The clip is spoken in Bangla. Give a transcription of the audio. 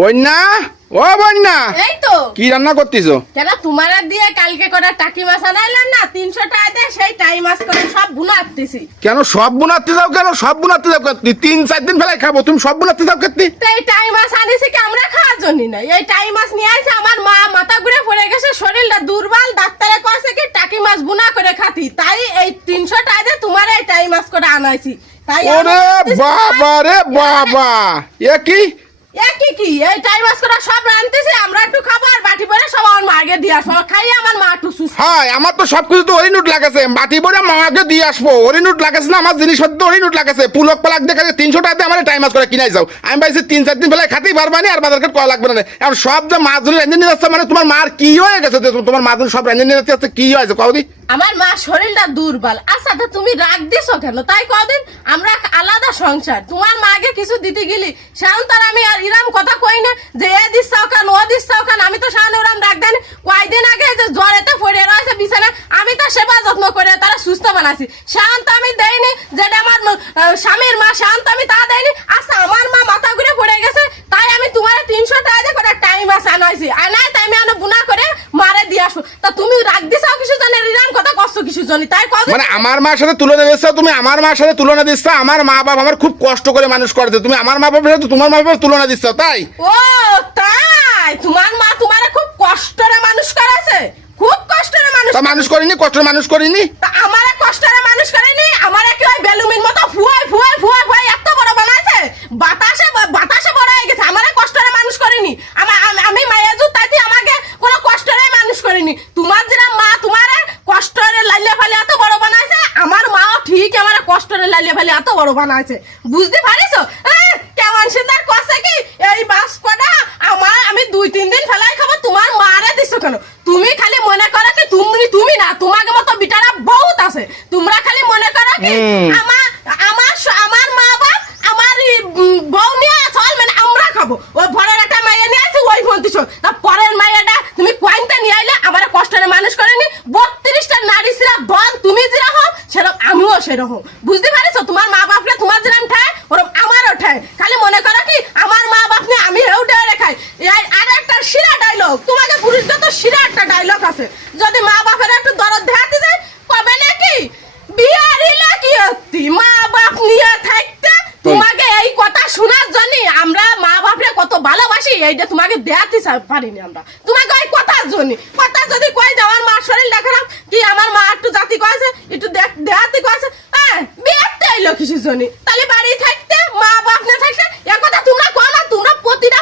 বন্যা, ও বন্যা, এই তো কি রান্না করতেছো? কেন তোমার দিয়ে কালকে করে টাকি মাছ আনাইলেন না 300 টাকা দিয়ে, সেই টাই মাছ করে সব বুনা আটতেছি। কেন সব বুনাতে যাও? কেন সব বুনাতে যাও? 3-4 দিন ফেলাই খাবো, তুমি সব বুনাতে যাও কেতি? তো এই টাই মাছ আনিছি কি আমরা খাওয়ার জন্য না, এই টাই মাছ নিয়ে আইছে আমার মা মাথা ঘুরে পড়ে গেছে, শরীরটা দুর্বল, ডাক্তারে কইছে কি টাকি মাছ বুনা করে খাতি, তাই এই 300 টাকা দিয়ে তোমার এই টাই মাছ করে আনাইছি। তাই ওরে বাবা রে বাবা, এ কি? কি এই টাই মাছ করে সব রান্তেছি, আমরা একটু খাবো আর বাটি ভরে সব আমার মাকে দিয়ে আসবো, খাই আমার মা একটু সুস্থ। হ্যাঁ, আমার তো সবকিছু তো হরিনুট লাগাছে, বাটি ভরে মামাকে দিয়ে আসবো। হরিনুট লাগাছে না, আমার জিনিসপত্র হরিনুট লাগাছে। পুলক পালাক দেখে 300 টাকাতে আমার টাইম মাছ করে কিনাই যাও। আমি ভাইছি 3-4 দিন ফেলে খাতেই পারবা না, আর বাজার ঘাট করা লাগবে না। এখন সব যে মাছ ধরে রেঞ্জে নিয়ে যাচ্ছে, মানে তোমার মার কি হয়ে গেছে? তোমার মাছ ধরে সব রেঞ্জে নিয়ে যাচ্ছে, কি হয়েছে কদি? আমার মা শরীরটা দুর্বল। আচ্ছা তো তুমি রাগ দিছো কেন? তাই কদিন আমরা আলাদা সংসার, তোমার মাকে কিছু দিতে গেলি সেরকম তার আমি আর ইরাম কথা কই না যে এ দিচ্ছাও কেন ও দিচ্ছাও কেন। আমি তো সামনে ওরাম রাগ দেন কয়দিন আগে যে জ্বরেতে পড়ে রয়েছে বিছানা, আমি তো সেবা যত্ন করে তারা সুস্থ বানাইছি, শান্ত আমি দেয়নি। যেটা আমার স্বামীর মা শান্ত আমি তা দেয়নি। আচ্ছা আমার মা মাথা ঘুরে পড়ে গেছে, তাই আমি তোমার 300 টাকা দিয়ে করে টাইম আছে আনাইছি, আনাই তাই আমি আনো বুনা করে মারে দিয়ে আসবো। তা তুমি রাগ দিছাও কিছু জানে, ইরাম কথা কষ্ট কিছু জানি, তাই কদিন মানে আমার মার সাথে তুলনা দিচ্ছ তুমি? আমার মার সাথে তুলনা দিচ্ছ? আমার মা বাবা আমার খুব কষ্ট করে মানুষ করেছে, তুমি আমার মা বাবার সাথে তোমার মা বাবার তুলনা দিচ্ছ, তাই? ও তাই তোমার মা তোমারে খুব কষ্টরে মানুষ করেছে, খুব কষ্টরে মানুষ তা মানুষ করিনি? কষ্ট মানুষ করিনি? তা আমারে কষ্টরে মানুষ করেনি, আমারে কি ওই বেলুমিন মতো ফুয়াই ফুয়াই ফুয়াই ফুয়াই এত বড় বানাইছে, বাতাসে বাতাসে বড় হয়ে গেছে। আমারে কষ্টরে মানুষ করেনি, আমি মায়াজু তাইতে আমাকে কোনো কষ্টরে মানুষ করেনি। তোমার যেটা মা তোমারে কষ্টরে লাইলে ফালে এত বড় বানাইছে, আমার মাও ঠিক আমারে কষ্টরে লাইলে ফালে এত বড় বানাইছে। বুঝতে পারিছো কেমন সুন্দর কষে কি এই বাস কটা আমার আমি 2-3 দিন ফেলাই খাবো, তোমার মারে দিছো কেন? তুমি খালি মনে করো কি তুমি না, তোমাকে মতো বিটারা বহুত আছে, তোমরা খালি মনে করো কি আমার আমার আমার মা বাপ আমার বউ নিয়ে চল মানে আমরা খাবো। ওই ভরের একটা মাইয়া নিয়ে আছে ওই ফোন দিছো, তা পরের মাইয়াটা তুমি কোয়াইনটা নিয়ে আইলে আমার কষ্টরে মানুষ করেনি। 32টা নারী সিরা দল তুমি যেরকম সেরকম আমিও সেরকম। বুঝতে পারিছো তোমার মা বাপরে তোমার যেরকম ঠায় ওরকম আমারও ঠায়। খালি মনে করো কি আমার মা বাপ নিয়ে আমি হেউ ডে রেখাই। আর একটা শিরা ডায়লগ তোমাকে পুরুষদের তো শিরা একটা ডায়লগ আছে, যদি মা বাপের একটু দরদ দেখাতে যায় কবে নাকি বিয়ারিলা কি হতি মা বাপ নিয়ে থাকতে। তোমাকে এই কথা শোনার জন্য আমরা মা বাপরে কত ভালোবাসি এইটা তোমাকে দেখাতে পারিনি আমরা, তোমাকে ওই কথার জন্য। কথা যদি কয় যে আমার মা শরীর দেখালাম কি আমার মা একটু জাতি কয়েছে একটু দেখাতে কয়েছে, হ্যাঁ বিয়াতে এলো কিছুর জন্য, তাহলে বাড়ি থাকতে মা বাপ না থাকতে একথা তোমরা কো না, তোমরা প্রতিটা